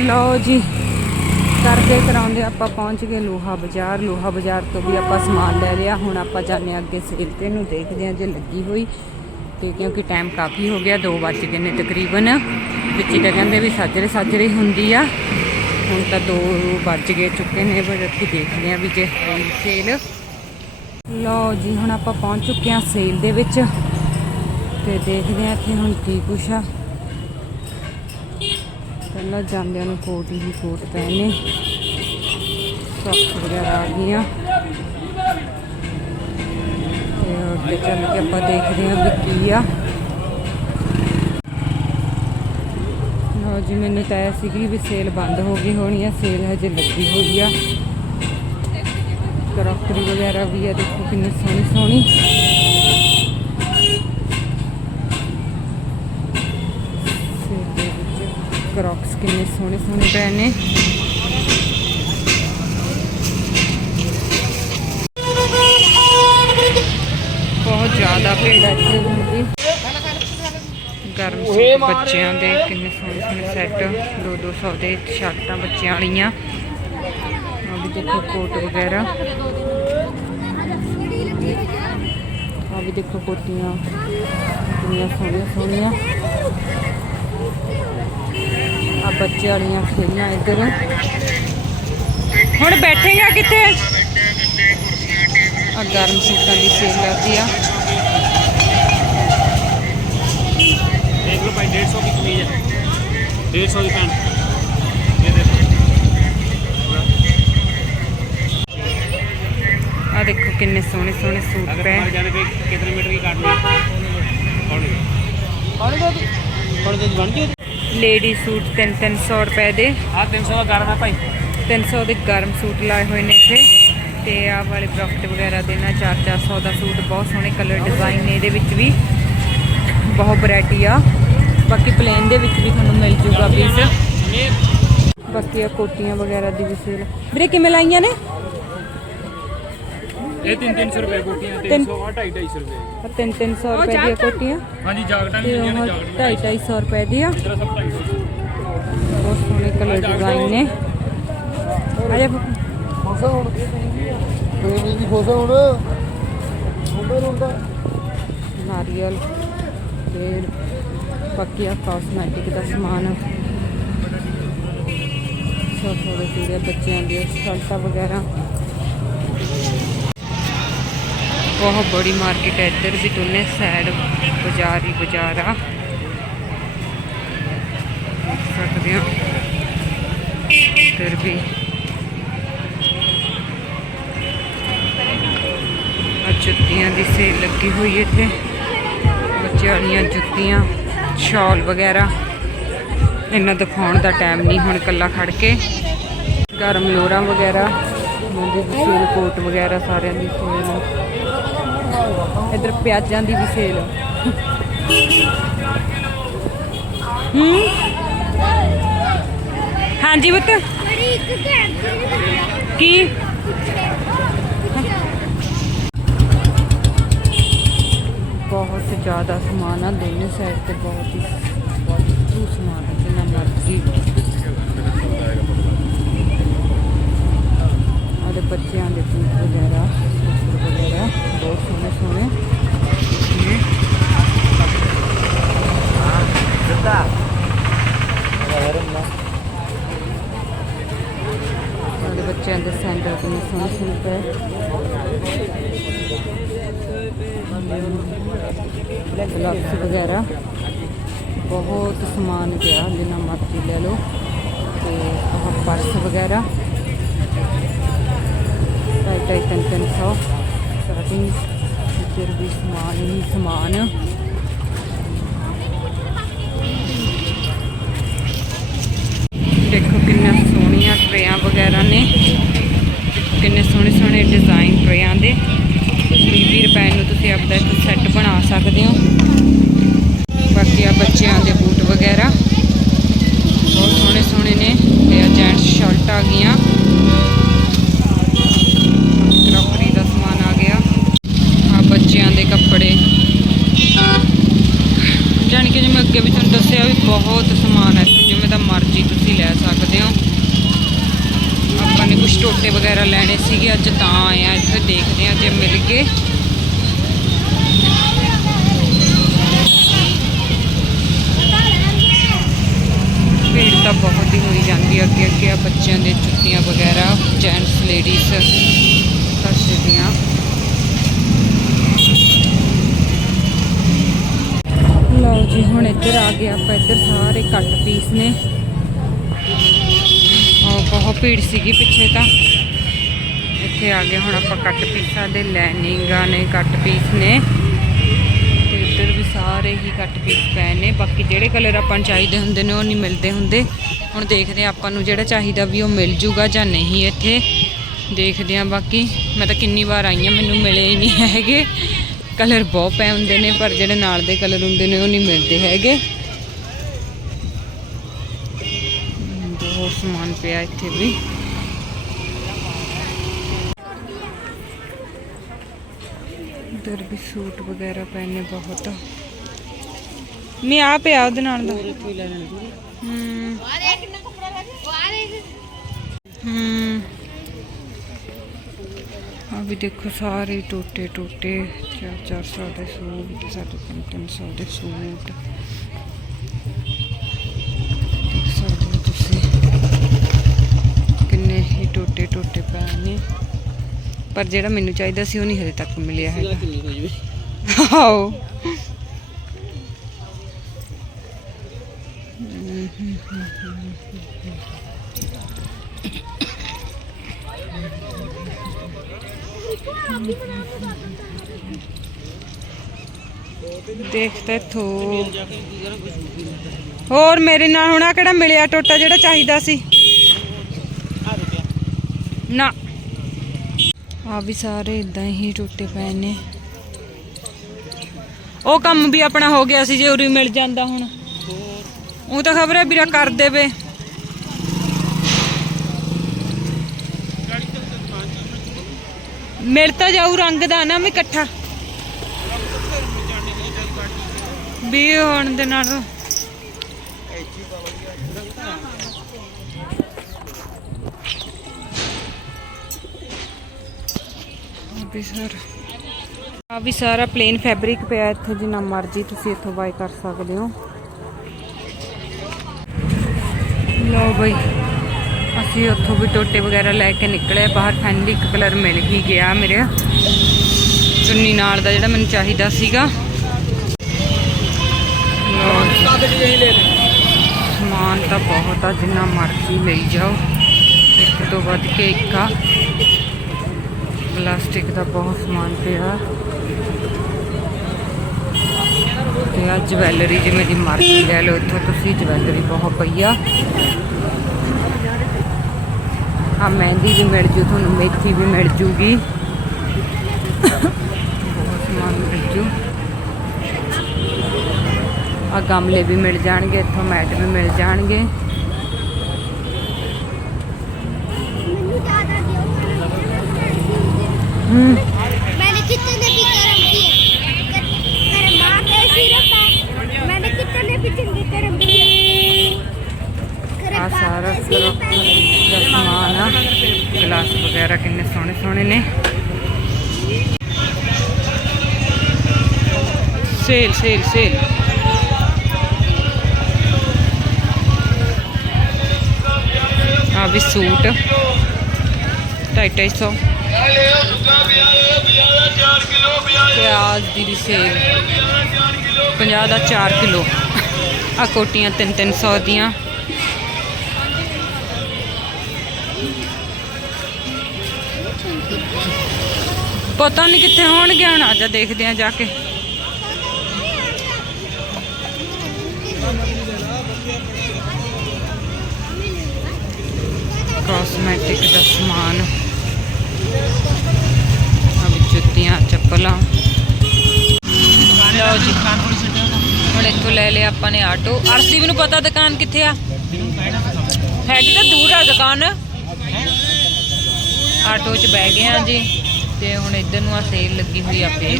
ਲਓ ਜੀ, ਕਰਦੇ ਕਰਾਉਂਦੇ ਆਪਾਂ ਪਹੁੰਚ ਗਏ ਲੋਹਾ ਬਾਜ਼ਾਰ। ਲੋਹਾ ਬਾਜ਼ਾਰ ਤੋਂ ਵੀ ਆਪਾਂ ਸਮਾਨ ਲੈ ਲਿਆ। ਹੁਣ ਆਪਾਂ ਜਾਂਦੇ ਹਾਂ ਅੱਗੇ ਸੇਲ ਤੇ ਨੂੰ ਦੇਖਦੇ ਹਾਂ ਜੇ ਲੱਗੀ ਹੋਈ। ਤੇ ਕਿਉਂਕਿ ਟਾਈਮ ਕਾਫੀ ਹੋ ਗਿਆ 2 ਵੱਜ ਗਏ ਨੇ ਤਕਰੀਬਨ। ਵਿੱਚ ਤਾਂ ਕਹਿੰਦੇ ਵੀ ਸਾਜਰੇ ਸਾਜਰੇ ਹੁੰਦੀ ਆ। ਹੁਣ ਤਾਂ 2 ਵੱਜ ਗਏ ਚੁੱਕੇ ਨੇ, ਪਰ ਅਸੀਂ ਦੇਖਦੇ ਹਾਂ ਵੀ ਜੇ ਹੋਈ ਸੇਲ ਲਓ ਜੀ, ਹੁਣ ਆਪਾਂ ਪਹੁੰਚ ਚੁੱਕੇ ਹਾਂ ਸੇਲ ਦੇ ਵਿੱਚ। ਤੇ ਦੇਖਦੇ ਹਾਂ ਇੱਥੇ ਹੁਣ ਕੀ ਕੁਛ ਆ। ਪਹਿਲਾਂ ਜਾਂਦਿਆਂ ਨੂੰ ਕੋਟ ਹੀ ਕੋਟ ਪਹਿਨੇ। ਸੌਕਸ ਵਗੈਰਾ ਆ ਗਈਆਂ। ਤੇ ਅੱਗੇ ਚੱਲ ਕੇ ਆਪਾਂ ਦੇਖਦੇ ਹਾਂ ਵੀ ਕੀ ਆ। ਲਓ ਜੀ, ਮੈਨੂੰ ਤਾਂ ਇਹ ਸੀਗੀ ਵੀ ਸੇਲ ਬੰਦ ਹੋ ਗਈ ਹੋਣੀ ਆ, ਸੇਲ ਹਜੇ ਲੱਗੀ ਹੋਈ ਆ। ਕਰੋਕਰੀ ਵਗੈਰਾ ਵੀ ਆ, ਦੇਖੋ ਕਿੰਨੀ ਸੋਹਣੀ ਸੋਹਣੀ ਸੇਲ ਦੇ ਵਿੱਚ ਕਰੌਕਸ ਕਿੰਨੇ ਸੋਹਣੇ ਸੋਹਣੇ ਪਏ ਨੇ। ਬਹੁਤ ਜ਼ਿਆਦਾ ਭੀੜ ਹੈ ਇੱਥੇ। ਗਰਮ ਬੱਚਿਆਂ ਦੇ, ਕਿੰਨੇ ਸੋਹਣੇ ਸੋਹਣੇ ਸੈੱਟ 2-200 ਦੇ ਸ਼ਰਟਾਂ ਬੱਚਿਆਂ ਵਾਲੀਆਂ। ਆ ਵੀ ਦੇਖੋ ਕੋਟ ਵਗੈਰਾ। ਆ ਵੀ ਦੇਖੋ ਕੋਟੀਆਂ, ਕਿੰਨੀਆਂ ਸੋਹਣੀਆਂ ਸੋਹਣੀਆਂ। ਆ ਬੱਚੇ ਵਾਲੀਆਂ ਖੇਲਾਂ ਇੱਧਰ। ਹੁਣ ਬੈਠੇਗਾ ਕਿੱਥੇ? ਆ ਗਰਮ ਸੀਟਾਂ ਦੀ ਸੇਲ ਲੱਗਦੀ ਆ। ਆ ਦੇਖੋ ਕਿੰਨੇ ਸੋਹਣੇ ਸੋਹਣੇ ਸੂਟ ਪਏ। ਕਿਤਨੇ ਮੀਟਰ ਦੀ ਕਾਟਨੀ ਕੌਣ ਦੇ ਕੌਣ ਦੇ ਬਣ ਗਏ ਲੇਡੀ ਸੂਟ 3-300 ਰੁਪਏ ਦੇ। ਆ 300 ਦਾ ਗਰਮ ਹੈ ਭਾਈ। 300 ਦੇ ਗਰਮ ਸੂਟ ਲਾਏ ਹੋਏ ਨੇ ਇੱਥੇ। ਤੇ ਆ ਵਾਲੇ ਪ੍ਰੋਫਿਟ ਵਗੈਰਾ ਦੇ 4-400 ਦਾ ਸੂਟ ਬਹੁਤ ਸੋਹਣੇ ਕਲਰ ਡਿਜ਼ਾਈਨ ਨੇ ਇਹਦੇ ਵਿੱਚ ਵੀ। ਬਹੁਤ ਵੈਰਾਈਟੀ ਆ। ਬਾਕੀ ਪਲੇਨ ਦੇ ਵਿੱਚ ਵੀ ਤੁਹਾਨੂੰ ਮਿਲ ਜੂਗਾ ਪੀਸ ਬਾਕੀ ਆ ਕੋਟੀਆਂ ਵਗੈਰਾ ਦੀ ਵੀ ਸੇਲ ਵੀਰੇ ਕਿਵੇਂ ਲਾਈਆਂ ਨੇ? ਇਹ 3-300 ਰੁਪਏ ਕੋਟੀਆਂ 300 250 250 ਰੁਪਏ। ਤਿੰਨ 300 ਰੁਪਏ ਦੀਆਂ ਕੋਟੀਆਂ। ਹਾਂਜੀ ਜਾਗਟਾਂ ਵੀ ਜਿਹੜੀਆਂ ਨੇ ਜਾਗਟਾਂ 250 ਰੁਪਏ ਦੀਆਂ। ਬਹੁਤ ਸੋਹਣੇ ਕਲਰ ਡਿਜ਼ਾਈਨ ਨੇ। ਅਜੇ ਫੋਸਾ ਹੁਣ। ਬੇਬੀ ਦੀ ਫੋਸਾ ਹੁਣ। ਮੁੰਡੇ ਨੂੰ ਦਾ ਨਾਰੀਅਲ ਤੇ ਪੱਕੀਆ ਕਾਸਮੈਟਿਕ ਦਾ ਸਮਾਨ। ਸੋਫਾ ਦੇ ਬੱਚਿਆਂ ਦੀਆਂ ਸ਼ਰਟਾਂ ਵਗੈਰਾ। ਬਹੁਤ ਬੜੀ ਮਾਰਕੀਟ ਹੈ। ਇੱਧਰ ਵੀ ਦੋਨੇ ਸਾਈਡ ਬਾਜ਼ਾਰ ਹੀ ਬਾਜ਼ਾਰ ਆ। ਦੇਖ ਸਕਦੇ ਹੋ। ਇੱਧਰ ਵੀ। ਆ ਜੁੱਤੀਆਂ ਦੀ ਸੇਲ ਲੱਗੀ ਹੋਈ ਹੈ ਇੱਥੇ। ਬੱਚਿਆਂ ਦੀਆਂ ਜੁੱਤੀਆਂ, ਸ਼ਾਲ ਵਗੈਰਾ। ਇਹਨਾਂ ਦਿਖਾਉਣ ਦਾ ਟਾਈਮ ਨਹੀਂ ਹੁਣ ਕੱਲਾ ਖੜ ਕੇ। ਗਰਮ ਲੋਰਾਂ ਵਗੈਰਾ ਮੁੰਡੇ ਦੀ ਸੇਲ ਕੋਟ ਵਗੈਰਾ ਸਾਰਿਆਂ ਦੀ ਸੇਲ ਇਧਰ ਪਿਆਜ਼ਾਂ ਦੀ ਵੀ ਸੇਲ ਹੂੰ? ਹਾਂਜੀ ਪੁੱਤ। ਕੀ? ਬਹੁਤ ਜ਼ਿਆਦਾ ਸਮਾਨ ਆ ਦੋਨੇ ਸਾਈਡ ਤੇ ਬਹੁਤ ਹੀ ਵਾਧੂ ਸਮਾਨ ਹੈ ਜਿੰਨਾ ਮਰਜ਼ੀ ਉਹਦੇ ਬੱਚਿਆਂ ਦੇ ਸੂਟ ਵਗੈਰਾ ਸੂਟ ਵਗੈਰਾ ਬਹੁਤ ਸੋਹਣੇ ਸੋਹਣੇ ਨੇ ਉਹਦੇ ਬੱਚਿਆਂ ਦੇ ਸੈਂਡਲ ਕਿੰਨੇ ਸੋਹਣੇ ਸੋਹਣੇ ਪਏ ਗਲਵਸ ਵਗੈਰਾ। ਬਹੁਤ ਸਮਾਨ ਪਿਆ, ਜਿੰਨਾ ਮਰਜ਼ੀ ਲੈ ਲਓ। ਤੇ ਆਹ ਪਰਸ ਵਗੈਰਾ। ਢਾਈ ਢਾਈ ਤਿੰਨ ਤਿੰਨ ਸੌ। ਸਟਾਰਟਿੰਗ ਫਿਰ ਵੀ ਸਮਾਨ ਹੀ ਸਮਾਨ। ਸਕਦੇ ਹੋ। ਬਾਕੀ ਆ ਬੱਚਿਆਂ ਦੇ ਬੂਟ ਵਗੈਰਾ। ਬਹੁਤ ਸੋਹਣੇ ਸੋਹਣੇ ਨੇ ਤੇ ਆ ਜੈਂਟਸ ਸ਼ਰਟ ਆ ਗਈਆਂ। ਕਰੋਕਰੀ ਦਾ ਸਮਾਨ ਆ ਗਿਆ। ਆ ਬੱਚਿਆਂ ਦੇ ਕੱਪੜੇ। ਜਾਨੀ ਕਿ ਜਿਵੇਂ ਅੱਗੇ ਵੀ ਤੁਹਾਨੂੰ ਦੱਸਿਆ ਵੀ ਬਹੁਤ ਸਮਾਨ ਹੈ ਜਿਵੇਂ ਦਾ ਮਰਜ਼ੀ ਤੁਸੀਂ ਲੈ ਸਕਦੇ ਹੋ। ਆਪਾਂ ਨੇ ਕੁਝ ਟੋਟੇ ਵਗੈਰਾ ਲੈਣੇ ਸੀਗੇ, ਅੱਜ ਤਾਂ ਆਏ ਆ ਇੱਥੇ ਦੇਖਦੇ ਆ ਜੇ ਮਿਲ ਗਏ। ਭੀੜ ਬਹੁਤ ਹੀ ਹੋਈ ਜਾਂਦੀ ਅੱਗੇ ਅੱਗੇ ਆ ਬੱਚਿਆਂ ਦੇ ਜੁੱਤੀਆਂ ਵਗੈਰਾ ਜੈਂਟਸ ਲੇਡੀਜ਼ ਫਰਸ਼ ਦੀਆਂ ਲਓ ਜੀ, ਹੁਣ ਇੱਧਰ ਆ ਗਏ ਆਪਾਂ, ਇੱਧਰ ਸਾਰੇ ਕੱਟ ਪੀਸ ਨੇ। ਉਹ ਬਹੁਤ ਭੀੜ ਸੀਗੀ ਪਿੱਛੇ ਤਾਂ। ਇੱਥੇ ਆ ਗਏ ਹੁਣ ਆਪਾਂ ਕੱਟ ਪੀਸਾਂ ਦੇ ਲੈਨਿੰਗਾਂ ਨੇ ਕੱਟ ਪੀਸ ਨੇ। ਸਾਰੇ ਹੀ ਕੱਟ ਪੀਸ ਪਏ ਨੇ। ਬਾਕੀ ਜਿਹੜੇ ਕਲਰ ਆਪਾਂ ਨੂੰ ਚਾਹੀਦੇ ਹੁੰਦੇ ਨੇ, ਉਹ ਨਹੀਂ ਮਿਲਦੇ ਹੁੰਦੇ। ਹੁਣ ਦੇਖਦੇ ਹਾਂ ਆਪਾਂ ਨੂੰ ਜਿਹੜਾ ਚਾਹੀਦਾ ਵੀ ਉਹ ਮਿਲ ਜੂਗਾ ਜਾਂ ਨਹੀਂ ਇੱਥੇ। ਦੇਖਦੇ ਹਾਂ ਬਾਕੀ। ਮੈਂ ਤਾਂ ਕਿੰਨੀ ਵਾਰ ਆਈ ਹਾਂ, ਮੈਨੂੰ ਮਿਲੇ ਹੀ ਨਹੀਂ ਹੈਗੇ। ਕਲਰ ਬਹੁਤ ਪਏ ਹੁੰਦੇ ਨੇ, ਪਰ ਜਿਹੜੇ ਨਾਲ ਦੇ ਕਲਰ ਹੁੰਦੇ ਨੇ, ਉਹ ਨਹੀਂ ਮਿਲਦੇ ਹੈਗੇ। ਬਹੁਤ ਸਮਾਨ ਪਿਆ ਇੱਥੇ ਵੀ। ਇੱਧਰ ਵੀ ਸੂਟ ਵਗੈਰਾ ਪਏ ਨੇ ਮੈਂ ਆ ਪਿਆ ਉਹਦੇ ਨਾਲ ਦਾ। ਹੂੰ। ਹੂੰ ਆ ਵੀ ਦੇਖੋ ਸਾਰੇ ਟੋਟੇ ਟੋਟੇ 4-400 ਦੇ ਸੂਟ 350 ਦੇ ਸੂਟ। ਦੇਖ ਸਕਦੇ ਹੋ ਤੁਸੀਂ ਕਿੰਨੇ ਹੀ ਟੋਟੇ ਟੋਟੇ ਪਏ ਨੇ। ਪਰ ਜਿਹੜਾ ਮੈਨੂੰ ਚਾਹੀਦਾ ਸੀ ਉਹ ਨਹੀਂ ਹਲੇ ਤੱਕ ਮਿਲਿਆ ਹੈਗਾ। ਆਓ ਦੇਖਦੇ ਥੋ ਹੋਰ ਮੇਰੇ ਨਾਲ ਹੁਣ ਕਿਹੜਾ ਮਿਲਿਆ ਟੋਟਾ ਜਿਹੜਾ ਚਾਹੀਦਾ ਸੀ? ਨਾ। ਆ ਵੀ ਸਾਰੇ ਇਦਾਂ ਹੀ ਟੁੱਟੇ ਪਏ ਨੇ। ਉਹ ਕੰਮ ਵੀ ਆਪਣਾ ਹੋ ਗਿਆ ਸੀ ਜੇ ਉਰੀ ਮਿਲ ਜਾਂਦਾ ਹੁਣ। ਉਹ ਤਾਂ ਖਬਰ ਹੈ ਵੀਰਾ ਕਰ ਦੇਵੇ। ਮਿਲ ਤਾਂ ਜਾਊ, ਰੰਗ ਦਾ ਨਾ ਵੀ ਇਕੱਠਾ। ਵੀ ਹੋਣ ਦੇ ਨਾਲ ਵੀ ਸਰ ਆ ਵੀ ਸਾਰਾ ਪਲੇਨ ਫੈਬਰਿਕ ਪਿਆ ਇੱਥੇ, ਜਿੰਨਾ ਮਰਜ਼ੀ ਤੁਸੀਂ ਇੱਥੋਂ ਬਾਈ ਕਰ ਸਕਦੇ ਹੋ। ਲਓ ਬਈ। ਅਸੀਂ ਉੱਥੋਂ ਵੀ ਟੋਟੇ ਵਗੈਰਾ ਲੈ ਕੇ ਨਿਕਲੇ, ਬਾਹਰ ਫੈਨਲੀ ਇੱਕ ਕਲਰ ਮਿਲ ਹੀ ਗਿਆ ਮੇਰੇ। ਚੁੰਨੀ ਨਾਲ ਦਾ ਜਿਹੜਾ ਮੈਨੂੰ ਚਾਹੀਦਾ ਸੀਗਾ। ਸਮਾਨ ਤਾਂ ਬਹੁਤ ਆ, ਜਿੰਨਾ ਮਰਜ਼ੀ ਲਈ ਜਾਓ। ਇੱਕ ਤੋਂ ਵੱਧ ਕੇ ਇੱਕ ਆ। ਪਲਾਸਟਿਕ ਦਾ ਬਹੁਤ ਸਮਾਨ ਪਿਆ। ਤੇ ਆ ਜਵੈਲਰੀ, ਜਿਵੇਂ ਦੀ ਮਰਜ਼ੀ ਲੈ ਲਓ, ਇੱਥੋਂ ਤੁਸੀਂ ਜਵੈਲਰੀ ਬਹੁਤ ਪਈ ਆ। ਆ ਮਹਿੰਦੀ ਵੀ ਮਿਲ ਜੂ ਤੁਹਾਨੂੰ ਮੇਥੀ ਵੀ ਮਿਲ ਜੂਗੀ। ਬਹੁਤ ਸਮਾਨ ਮਿਲ ਜੂ। ਆ ਗਮਲੇ ਵੀ ਮਿਲ ਜਾਣਗੇ ਇੱਥੋਂ ਮੈਟ ਵੀ ਮਿਲ ਜਾਣਗੇ। ਹੂੰ। ਵਗੈਰਾ ਕਿੰਨੇ ਸੋਹਣੇ ਸੋਹਣੇ ਨੇ। ਸੇਲ ਸੇਲ ਸੇਲ ਆ ਵੀ ਸੂਟ। ਢਾਈ ਢਾਈ ਸੌ। ਪਿਆਜ਼ ਦੀ ਵੀ ਸੇਲ 50 ਦਾ 4 ਕਿਲੋ। ਆ ਕੋਟੀਆਂ 3 300 ਦੀਆਂ। ਪਤਾ ਨਹੀਂ ਕਿੱਥੇ ਹੋਣਗੇ ਹੁਣ ਆ ਜਾ ਦੇਖਦੇ ਆ ਜਾ ਕੇ। ਕਾਸਮੈਟਿਕ ਦਾ ਸਮਾਨ। ਆ ਵੀ ਜੁੱਤੀਆਂ, ਚੱਪਲਾਂ। ਲਓ ਜੀ, ਹੁਣ ਇੱਥੋਂ ਲੈ ਲਿਆ ਆਪਾਂ ਨੇ ਆਟੋ। ਅਰਸ਼ਦੀਪ ਨੂੰ ਪਤਾ ਦੁਕਾਨ ਕਿੱਥੇ ਆ? ਹੈਗੀ ਤਾਂ ਦੂਰ ਆ ਦੁਕਾਨ। ਆਟੋ 'ਚ ਬਹਿ ਗਏ ਆ ਜੀ ਤੇ ਹੁਣ ਇੱਧਰ ਨੂੰ ਆ ਸੇਲ ਲੱਗੀ ਹੋਈ ਆ ਫੇਰ